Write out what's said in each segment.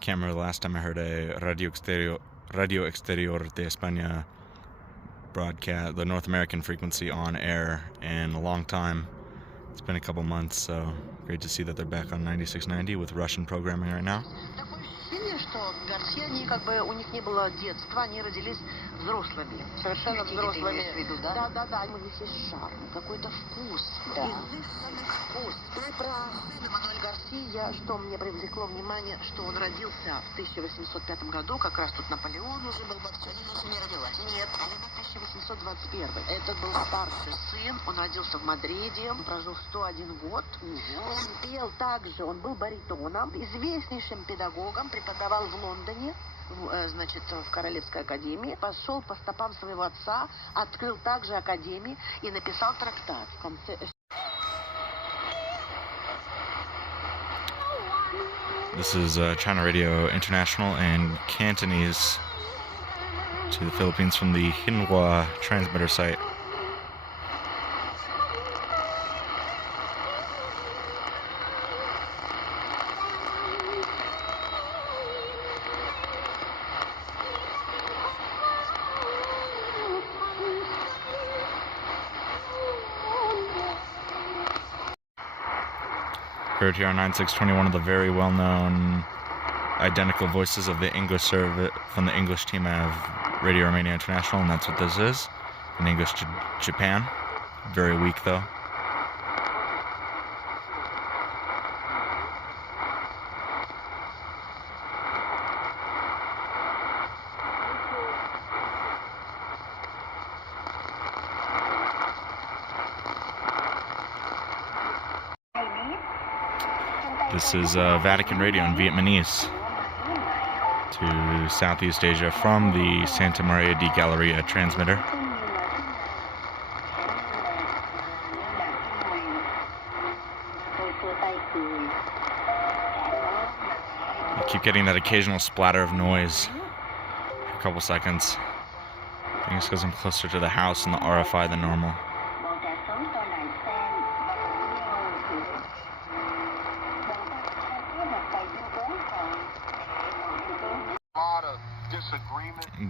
Can't remember the last time I heard a Radio Exterior de España broadcast, the North American frequency, on air in a long time. It's been a couple months, so great to see that they're back on 9690 with Russian programming right now. Что Гарсия, у них не было детства, они родились взрослыми, совершенно взрослыми. Да? Да. У них есть шарм, какой-то вкус, изысканный вкус. И про сына Мануэль Гарсия, что мне привлекло внимание, что он родился в 1805 году, как раз тут Наполеон уже был боксер. Не родилась. Нет, она 1821. Это был старший сын, он родился в Мадриде, он прожил 101 год. Он пел также, он был баритоном, известнейшим педагогом, преподавал в Лондоне, значит, в Королевской академии, пошел по стопам своего отца, открыл также академию и написал трактат в конце. This is China Radio International and Cantonese to the Philippines from the Hinhua transmitter site. Heard here on 9620, one of the very well-known identical voices of the English service from the English team of Radio Romania International, and that's what this is. In English to Japan. Very weak though. This is Vatican Radio in Vietnamese to Southeast Asia from the Santa Maria di Galleria transmitter. I keep getting that occasional splatter of noise for a couple seconds. I think it's because I'm closer to the house and the RFI than normal.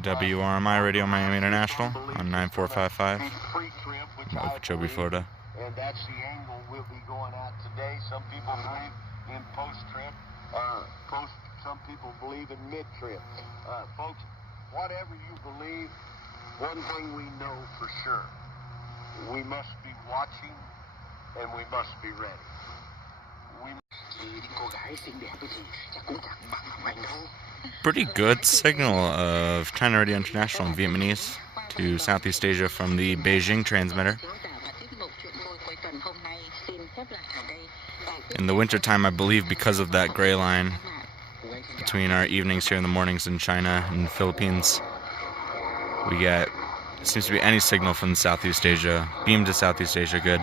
WRMI Radio Miami International on 9455 in Okeechobee, Florida. And that's the angle we'll be going at today. Some people believe in post-trip, some people believe in mid-trip. Folks, whatever you believe, one thing we know for sure, we must be watching and we must be ready. Pretty good signal of China Radio International in Vietnamese to Southeast Asia from the Beijing transmitter. In the wintertime, I believe because of that gray line between our evenings here and the mornings in China and the Philippines, we get, it seems to be any signal from Southeast Asia, beam to Southeast Asia good,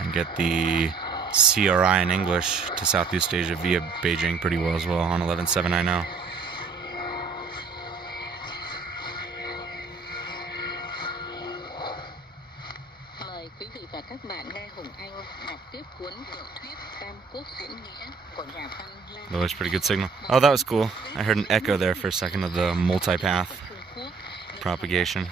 and get the CRI in English to Southeast Asia via Beijing pretty well as well on 11790. That was pretty good signal. Oh, that was cool. I heard an echo there for a second of the multipath propagation.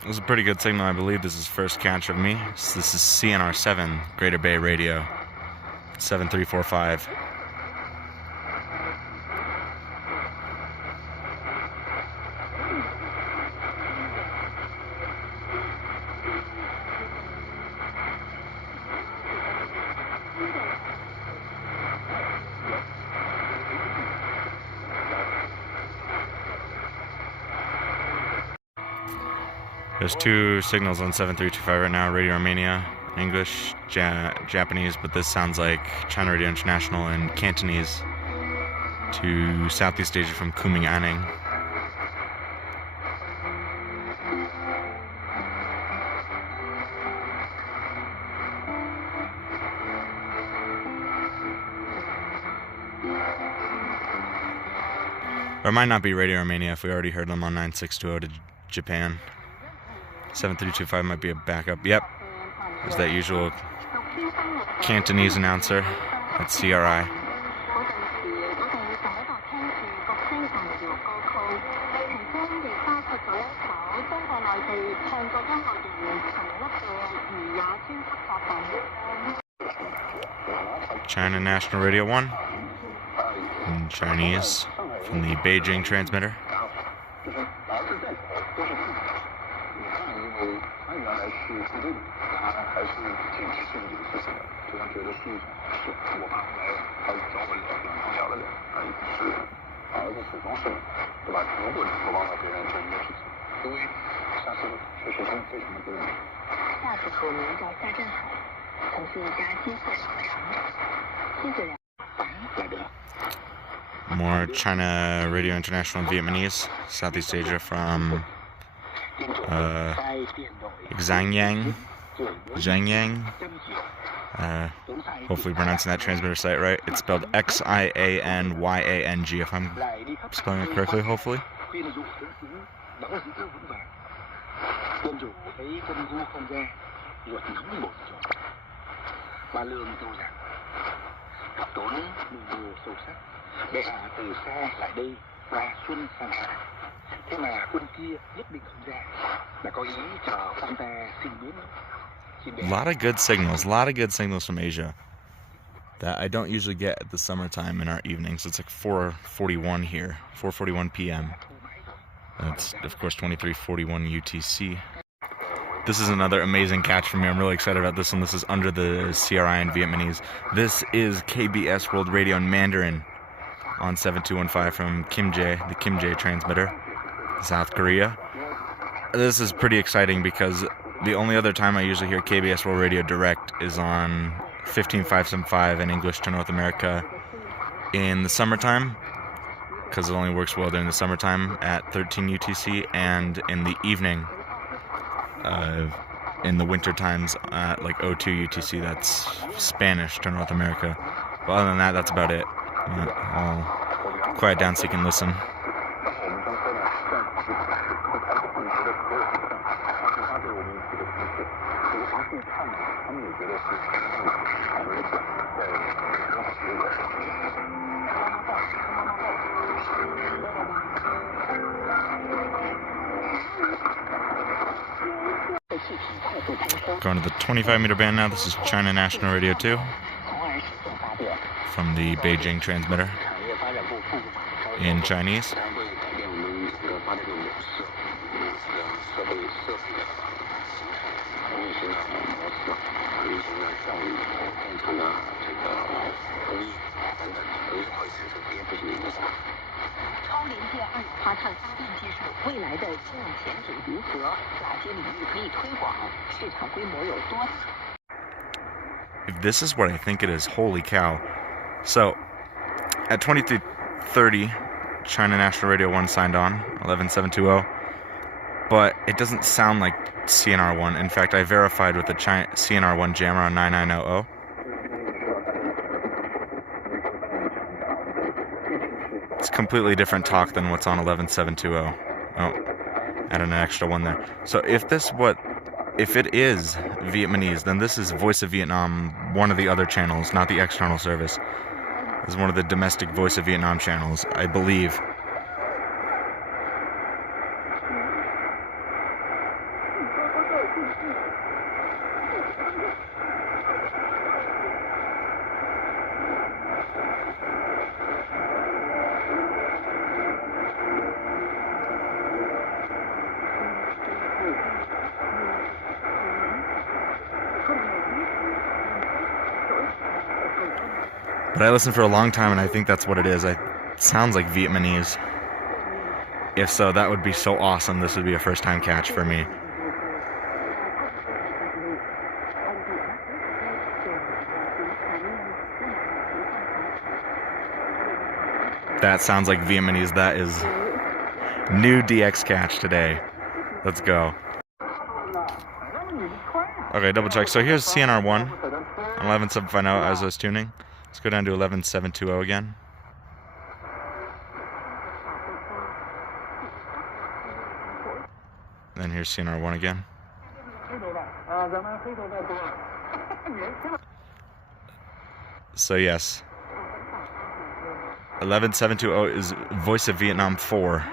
It was a pretty good signal. I believe this is first catch of me. This is CNR7, Greater Bay Radio, 7345. There's two signals on 7325 right now, Radio Romania, English, Japanese, but this sounds like China Radio International and Cantonese to Southeast Asia from Kunming, Anning. Or it might not be Radio Romania if we already heard them on 9620 to Japan. 7325 might be a backup. Yep. There's that usual Cantonese announcer at CRI. China National Radio 1 in Chinese from the Beijing transmitter. More China Radio International in Vietnamese, Southeast Asia from Zhangyang. Hopefully pronouncing that transmitter site right. It's spelled Xianyang if I'm spelling it correctly, hopefully. A lot of good signals from Asia that I don't usually get at the summertime in our evenings. It's like 4:41 here, 4:41 p.m. That's, of course, 23:41 UTC. This is another amazing catch for me. I'm really excited about this one. This is under the CRI in Vietnamese. This is KBS World Radio in Mandarin on 7215 from Kimjae, the Kimjae transmitter, South Korea. This is pretty exciting because the only other time I usually hear KBS World Radio direct is on 15575 in English to North America in the summertime, because it only works well during the summertime at 13 UTC, and in the evening in the winter times at like 02 UTC. That's Spanish to North America. But other than that, that's about it. I'll quiet down so you can listen. Going to the 25-meter band now. This is China National Radio 2 from the Beijing transmitter in Chinese. If this is what I think it is, holy cow. So, at 23:30, China National Radio 1 signed on, 11720, but it doesn't sound like CNR1. In fact, I verified with the CNR1 jammer on 9900. It's completely different talk than what's on 11720. Oh, added an extra one there. So if it is Vietnamese, then this is Voice of Vietnam, one of the other channels, not the external service. This is one of the domestic Voice of Vietnam channels, I believe. But I listened for a long time, and I think that's what it is. It sounds like Vietnamese. If so, that would be so awesome. This would be a first-time catch for me. That sounds like Vietnamese. That is new DX catch today. Let's go. Okay, double check. So here's CNR1 on 11750 as I was tuning. Let's go down to 11720 again. then here's CNR1 again. So yes, 11720 is Voice of Vietnam 4.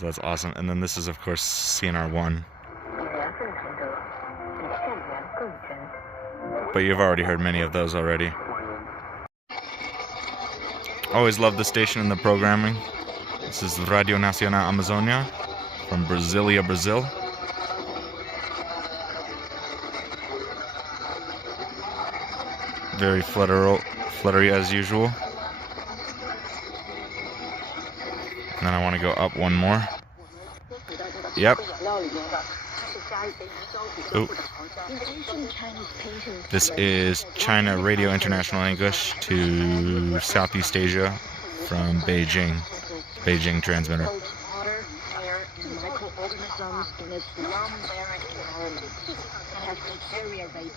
That's awesome. And then this is, of course, CNR1. But you've already heard many of those already. Always love the station and the programming. This is Radio Nacional Amazonia from Brasilia, Brazil. Very fluttery as usual. And then I want to go up one more. Yep. Ooh. This is China Radio International English to Southeast Asia from Beijing. Beijing transmitter. Has deteriorated.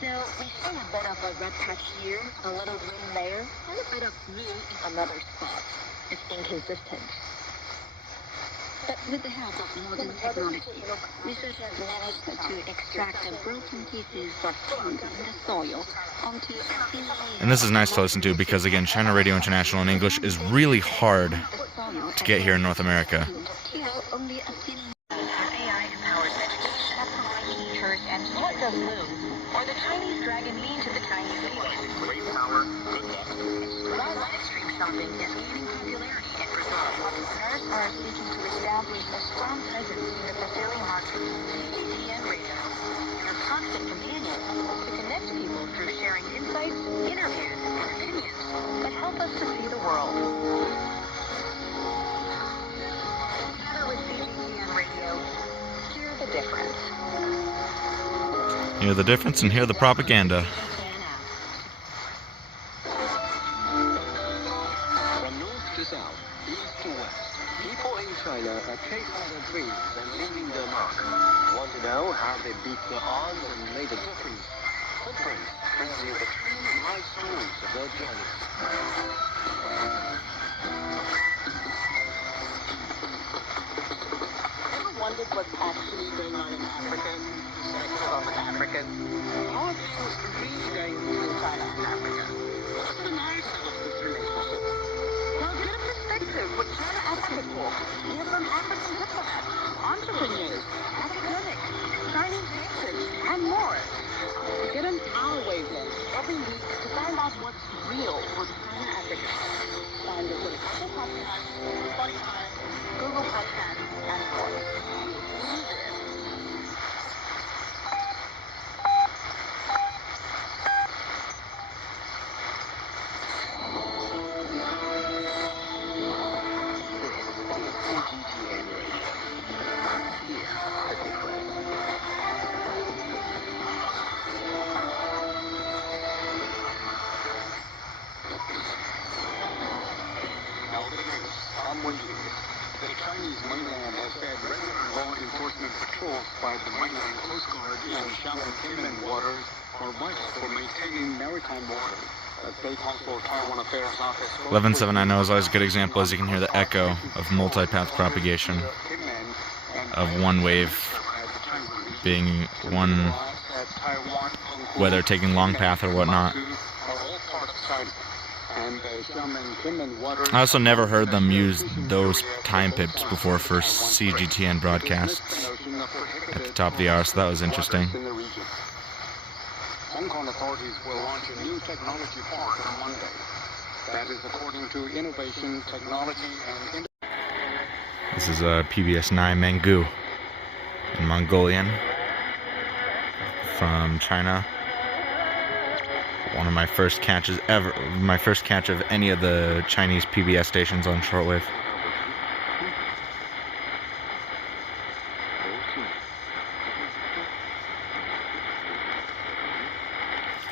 So we see a bit of a red patch here, a little green there, and a bit of blue in another spot. It's inconsistent. But with the help of modern technology, researchers managed to extract the broken pieces of food in the soil onto a thin layer. And this is nice to listen to because, again, China Radio International in English is really hard to get here in North America. Only a thin AI-empowered education that provides teachers and what does Moon or the Chinese dragon mean to the Chinese people? Great power, good luck. While live stream shopping is gaining popularity in Brazil, entrepreneurs are seeking to establish a strong presence in the Brazilian market. CGTN Radio, your constant companion, to connect people through sharing insights, interviews, and opinions that help us to see the world. Together with CGTN Radio, hear the difference. Hear the difference and hear the propaganda. From north to south, east to west, people in China are chasing their dreams and leaving their mark. Want to know how they beat the odds and made a difference? Footprints brings you the true life stories of their journey. Ever wondered what's actually going on in Africa? Of an African? How are things really going between China and Africa? What's the narrative of this relationship? Well, get a perspective with China-Africa talk. Hear from African diplomats, entrepreneurs, academics, Chinese research, and more. Get an hour wavelength every week to find out what's real with China-Africa. Find us on Apple Podcasts, Spotify, Google Podcasts, and more. See you there. CGTN Radio. Hear the difference. On Wednesday, the Chinese mainland has had regular law enforcement patrols by the mainland Coast Guard in Xiamen waters are vital for maintaining maritime waters. The State Council Taiwan Affairs Office 11.790 is always a good example, as you can hear the echo of multipath propagation of one wave being one, whether taking long path or whatnot. I also never heard them use those time pips before for CGTN broadcasts at the top of the hour, so that was interesting. Hong Kong authorities will launch a new technology park on Monday. That is according to Innovation, Technology, and This is a PBS 9 Mangu in Mongolian from China. One of my first catches ever, my first catch of any of the Chinese PBS stations on shortwave.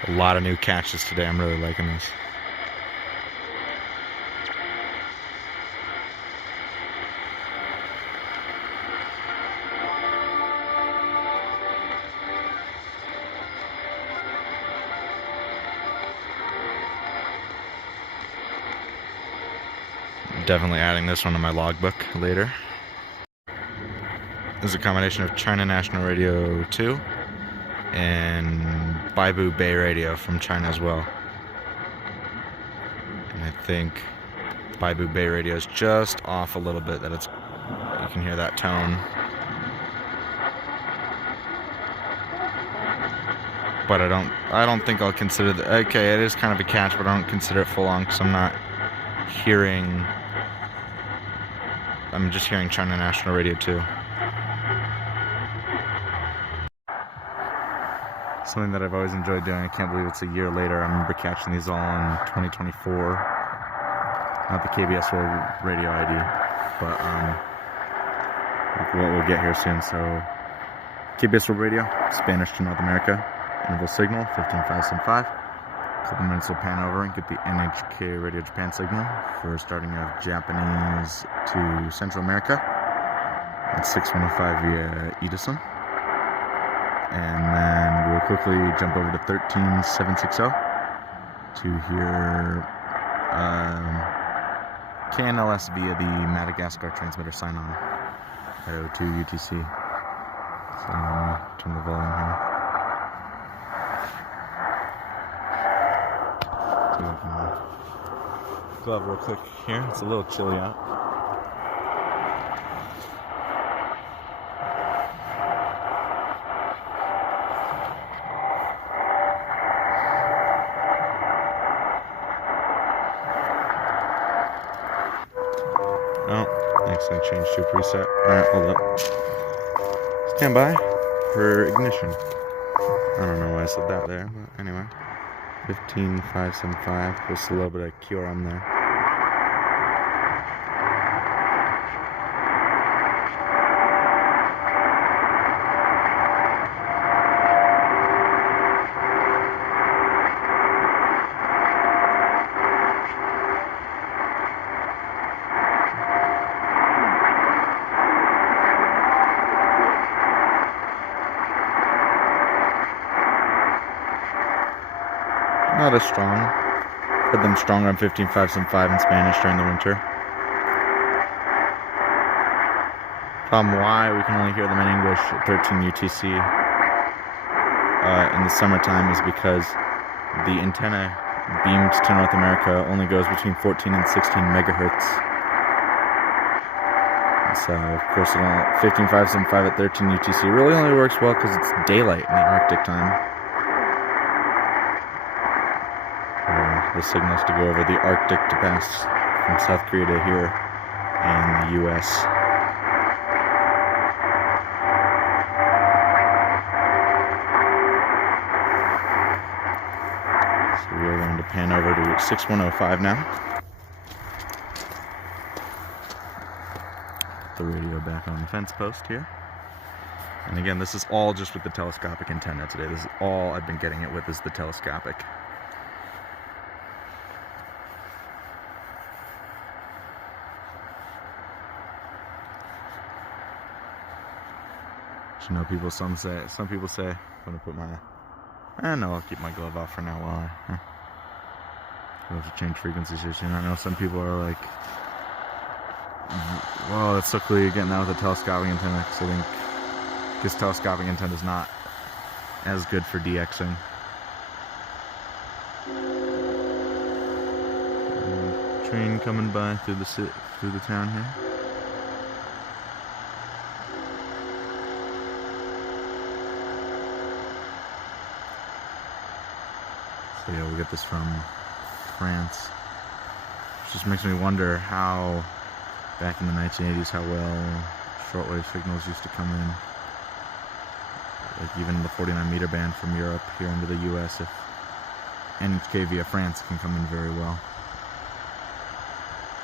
A lot of new catches today. I'm really liking this. Definitely adding this one to my logbook later. is a combination of China National Radio 2 and Baibu Bay Radio from China as well. And I think Baibu Bay Radio is just off a little bit, that it's, you can hear that tone. But I don't think I'll consider the, okay, it is kind of a catch, but I don't consider it full on because I'm not hearing, I'm just hearing China National Radio 2. Something that I've always enjoyed doing. I can't believe it's a year later. I remember catching these all in 2024. Not the KBS World Radio ID, but what we'll get here soon. So KBS World Radio, Spanish to North America, interval signal 15575. A couple minutes we'll pan over and get the NHK Radio Japan signal for starting of Japanese to Central America. That's 6105 via Edison. And then we'll quickly jump over to 13760 to hear KNLS via the Madagascar transmitter sign-on at 02 UTC. So let me turn the volume here. Glove real quick here. It's a little chilly out. Oh, accidentally changed to a preset. Alright, hold up. Stand by for ignition. I don't know why I said that there, but anyway. 15575, just a little bit of QRM there. Not as strong. Heard them stronger on 15575 in Spanish during the winter. Problem why we can only hear them in English at 13 UTC in the summertime is because the antenna beamed to North America only goes between 14 and 16 megahertz. So, of course, 15575 at 13 UTC really only works well because it's daylight in the Arctic time. The signals to go over the Arctic to pass from South Korea to here in the US. So we're going to pan over to 6105 now. The radio back on the fence post here. And again, this is all just with the telescopic antenna today. This is all I've been getting it with, is the telescopic. You know, some people say I'm gonna put my, no, I'll keep my glove off for now while I have to change frequencies here soon. I know some people are like, well, it's so cool you're getting that with a telescopic antenna, because I think this telescopic antenna is not as good for DXing. Train coming by through the town here. So yeah, we get this from France. It just makes me wonder how, back in the 1980s, how well shortwave signals used to come in. Like even in the 49 meter band from Europe here into the US, if NHK via France can come in very well.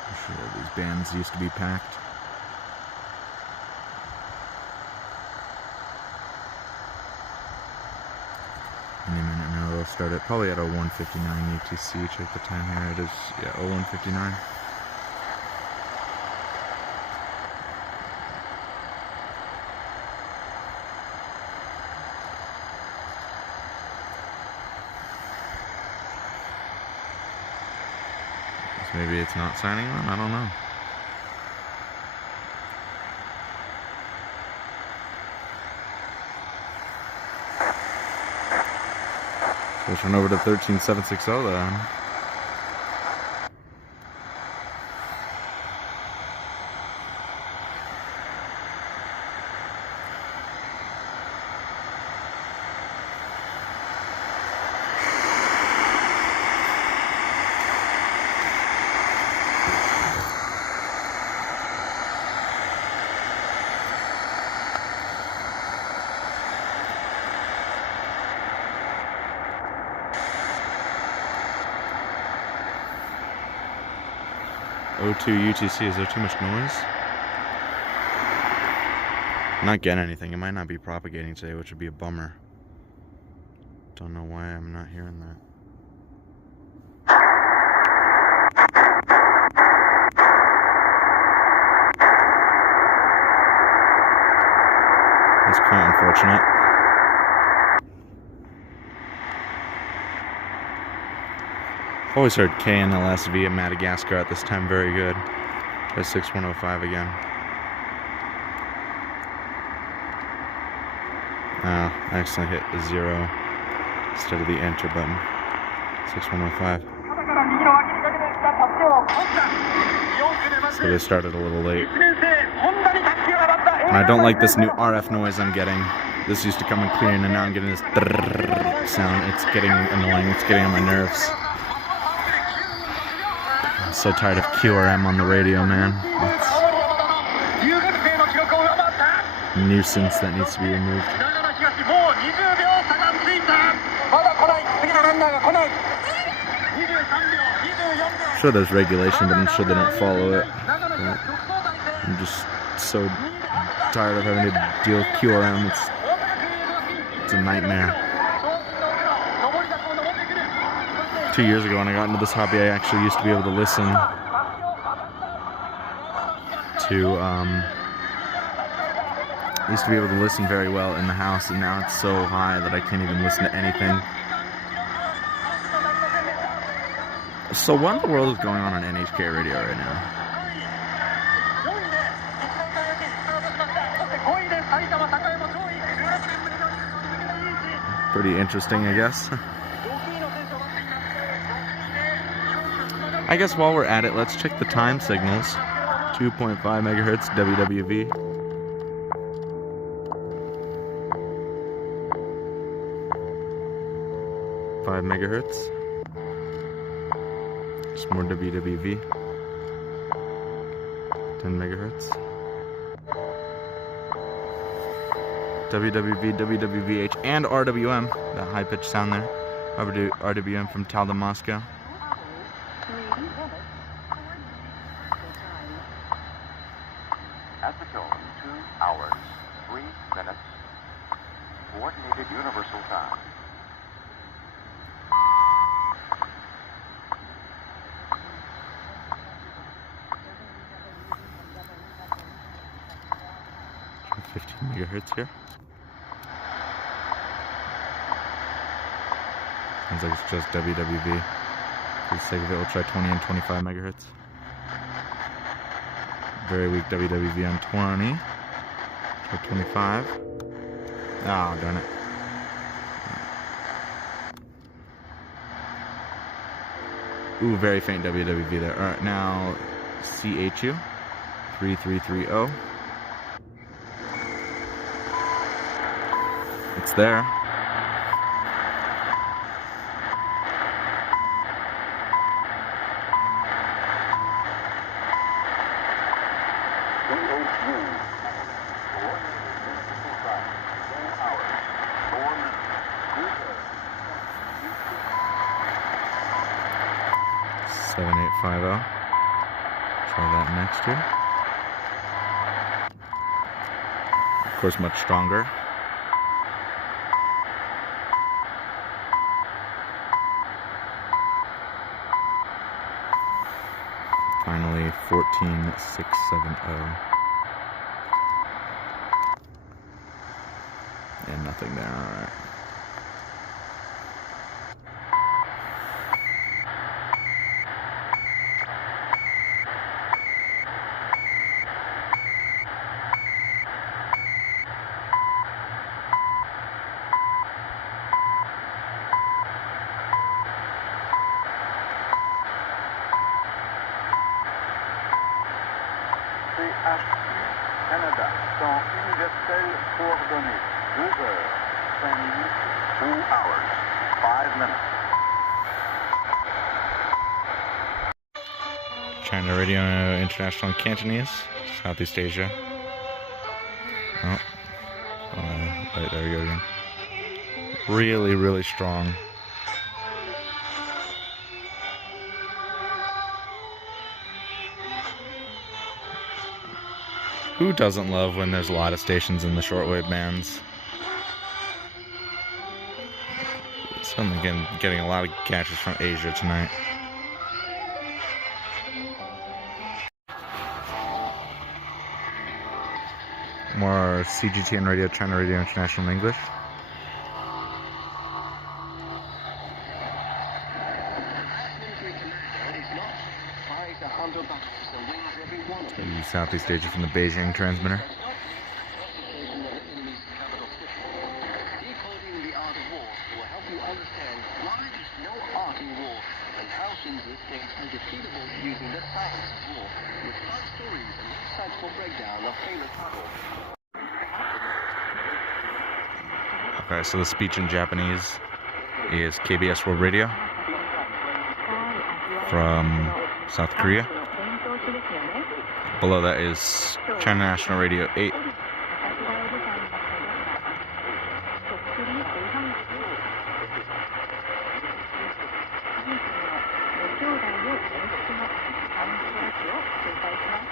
I'm sure these bands used to be packed. Any minute now, it'll start at probably at 0159 UTC. Check the time here. It is, yeah, 0159. Maybe it's not signing on. I don't know. Let's run over to 13760 then. O2 UTC, is there too much noise? I'm not getting anything. It might not be propagating today, which would be a bummer. Don't know why I'm not hearing that. That's quite unfortunate. Always heard KNLSV at Madagascar at this time, very good. Try 6105 again. Oh, I accidentally hit the 0 instead of the enter button. 6105. So they started a little late. And I don't like this new RF noise I'm getting. This used to come in clear, and now I'm getting this sound. It's getting annoying. It's getting on my nerves. I'm so tired of QRM on the radio, man. It's a nuisance that needs to be removed. I'm sure there's regulation, but I'm sure they don't follow it. I'm just so tired of having to deal with QRM. It's a nightmare. 2 years ago when I got into this hobby, I actually used to be able to listen very well in the house, and now it's so high that I can't even listen to anything. So what in the world is going on NHK radio right now? Pretty interesting, I guess. I guess while we're at it, let's check the time signals. 2.5 megahertz WWV. Five megahertz. Just more WWV. 10 megahertz. WWV, WWVH, and RWM. That high pitched sound there. RWM from Talda, Moscow. At the tone, 2 hours, 3 minutes. Coordinated universal time. Try 15 megahertz here. Sounds like it's just WWV. For the sake of it, we'll try 20 and 25 megahertz. Very weak WWV on 20. Try 25. Oh, darn it. Ooh, very faint WWV there. Alright, now CHU 3330. It's there. Try that next here. Of course, much stronger. Finally, 14670. And nothing there, alright. Canada, temps universel coordonné, 2 heures, 5 minutes, 2 hours, 5 minutes. China Radio International and Cantonese, Southeast Asia. Oh, right, there we go again. Really, really strong. Who doesn't love when there's a lot of stations in the shortwave bands? Suddenly getting a lot of catches from Asia tonight. More CGTN Radio, China Radio International in English. The Southeast Asia from the Beijing transmitter. Decoding the art of war will help you understand why there's no art in war and how things are defeatable using the science of war, with fun stories and insightful breakdown of famous battles. Okay, so the speech in Japanese is KBS World Radio from South Korea. Below that is China National Radio 8.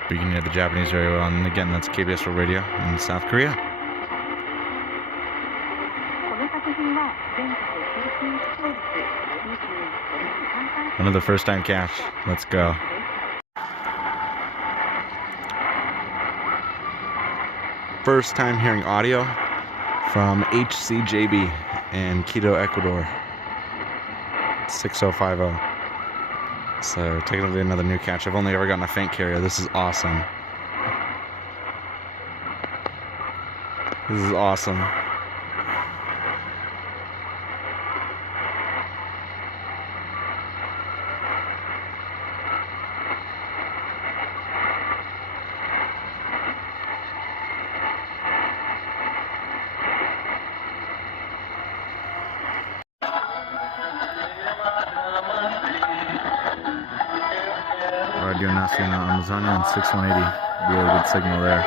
Beginning of the Japanese radio, and again that's KBS World Radio in South Korea. Another first time catch. Let's go. First time hearing audio from HCJB in Quito, Ecuador. 6050. So technically another new catch. I've only ever gotten a faint carrier. This is awesome. This is awesome. Radio Nacional Amazonia and 6180, really good signal there.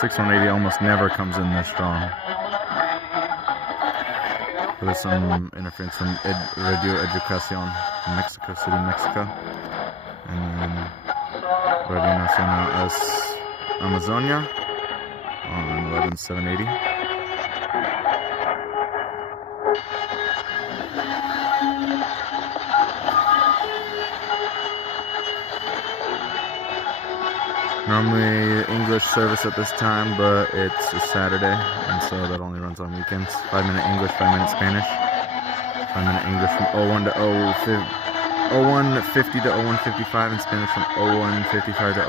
6180 almost never comes in this strong. There's some interference from Radio Educación in Mexico City, Mexico. And then Radio Nacional Amazonia on 11780. Normally English service at this time, but it's a Saturday, and so that only runs on weekends. 5-minute English, 5-minute Spanish. 5-minute English from 01 to 0150 to 0155, and Spanish from 0155 to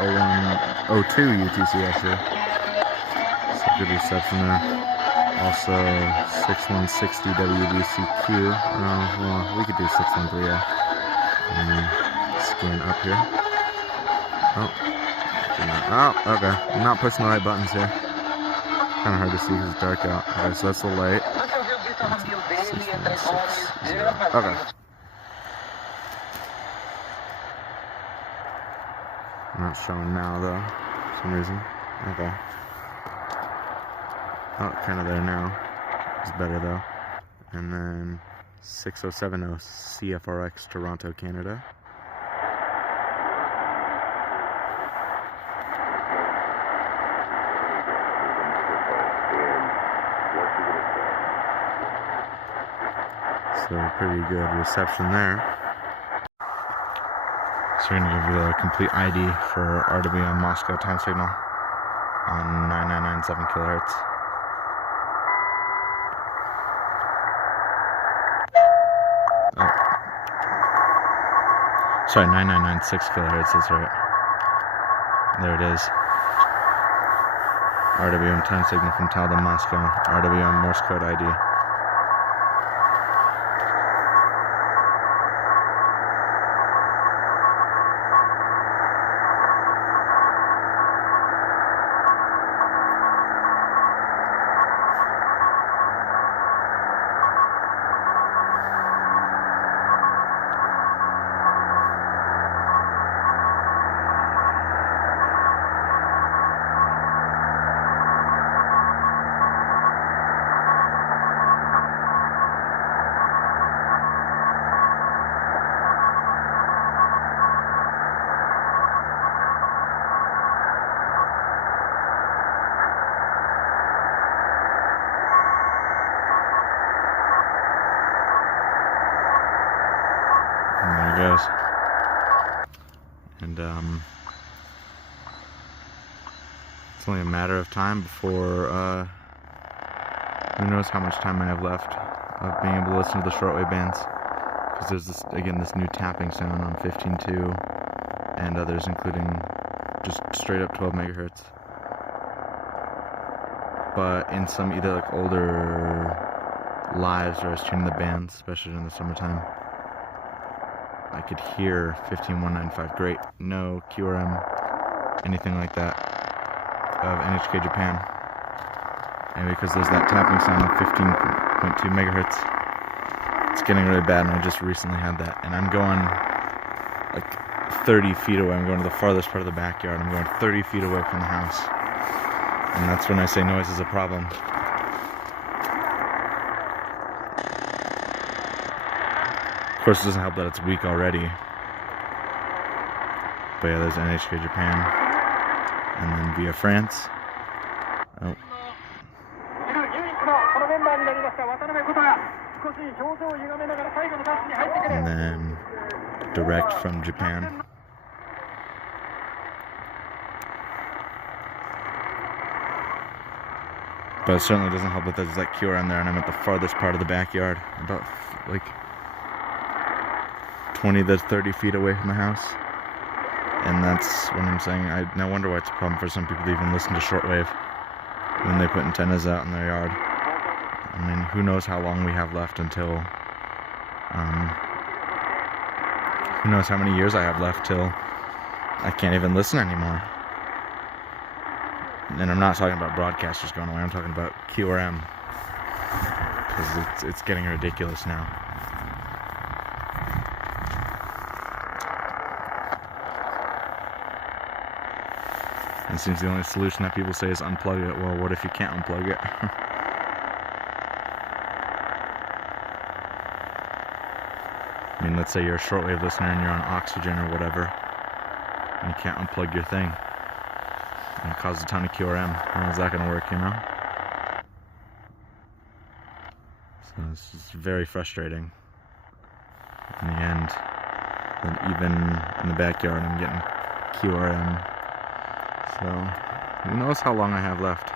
0102 UTC actually. So good reception there. Also 6160 WBCQ. Well, we could do 613, yeah. And then scan up here. Oh, okay. I'm not pushing the right buttons here. Kind of hard to see because it's dark out. Okay, so that's the light. 6160. Okay. Not showing now though, for some reason. Okay. Oh, kind of there now. It's better though. And then 6070 CFRX Toronto, Canada. So pretty good reception there. So we're going to give you the complete ID for RWM Moscow time signal on 9997 kilohertz. Oh. Sorry, 9996 kilohertz, that's right. There it is. RWM time signal from Talda, Moscow. RWM Morse code ID. it's only a matter of time before who knows how much time I have left of being able to listen to the shortwave bands, because there's this, again, this new tapping sound on 15.2 and others, including just straight up 12 megahertz. But in some either like older lives where I was tuning the bands, especially in the summertime, I could hear 15.195 great, no QRM, anything like that of NHK Japan. And because there's that tapping sound of 15.2 megahertz, it's getting really bad, and I just recently had that. And I'm going like 30 feet away. I'm going to the farthest part of the backyard. I'm going 30 feet away from the house. And that's when I say noise is a problem. Of course, it doesn't help that it's weak already. But yeah, there's NHK Japan. And then via France. Oh. And then direct from Japan. But it certainly doesn't help that there's that QRM there, and I'm at the farthest part of the backyard, about like 20 to 30 feet away from the house. And that's when I'm saying, no wonder why it's a problem for some people to even listen to shortwave when they put antennas out in their yard. I mean, who knows how long we have left until, who knows how many years I have left till I can't even listen anymore. And I'm not talking about broadcasters going away, I'm talking about QRM, because it's getting ridiculous now. It seems the only solution that people say is unplug it. Well, what if you can't unplug it? I mean, let's say you're a shortwave listener and you're on oxygen or whatever, and you can't unplug your thing, and it causes a ton of QRM. How is that going to work, you know? So it's just very frustrating. In the end, and even in the backyard, I'm getting QRM. So, who knows how long I have left.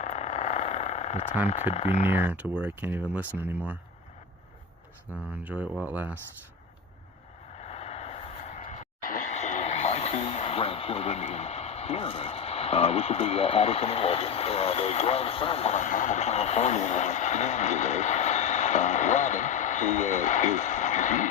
The time could be near to where I can't even listen anymore. So, enjoy it while it lasts. My two grandchildren in Florida, which will be Addison and Logan. Their grandson, when I'm home in California, today, Robin, who is, he's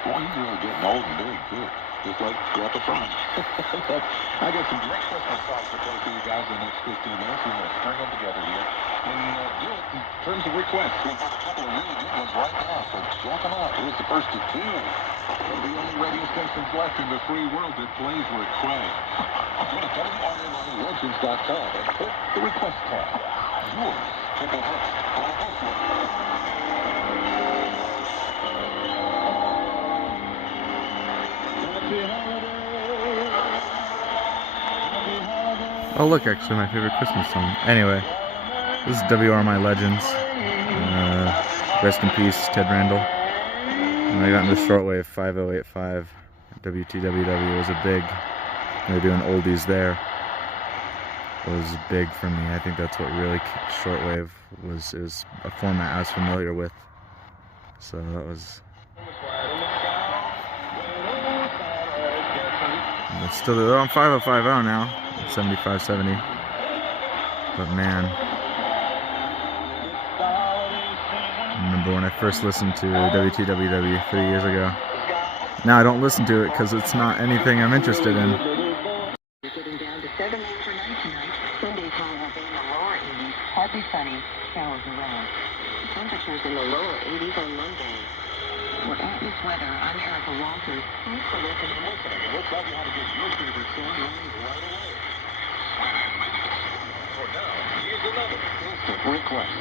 really getting old and big, too. Just like Grandpa Frank. I got some great Christmas songs to play for you guys in the next 15 minutes. We're going to string them together here and do it in terms of requests. We've got a couple of really good ones right now, so check them out. Here's the first of two. The only radio stations left in the free world that plays requests. Go to WRNLegends.com and click the request tab. Yours, triple hits, on this one. Oh look, actually my favorite Christmas song. Anyway, this is WRMI Legends. Rest in peace, Ted Randall. And I got into shortwave 5085. WTWW was a big, they were doing oldies there. It was big for me. I think that's what really kicked shortwave, was it was a format I was familiar with. So that was... It's still, they're on 5050 now, 7570. But man, I remember when I first listened to WTWW 3 years ago. Now I don't listen to it because it's not anything I'm interested in. Getting down to 7 overnight tonight. Sunday's high will be in the lower 80s. Partly sunny, showers around. Temperatures in the lower 80s on Monday. For Atlas Weather, I'm Erica Walters. Thanks for listening. We'll tell you how to get your favorite song running right away. For now, here's another request.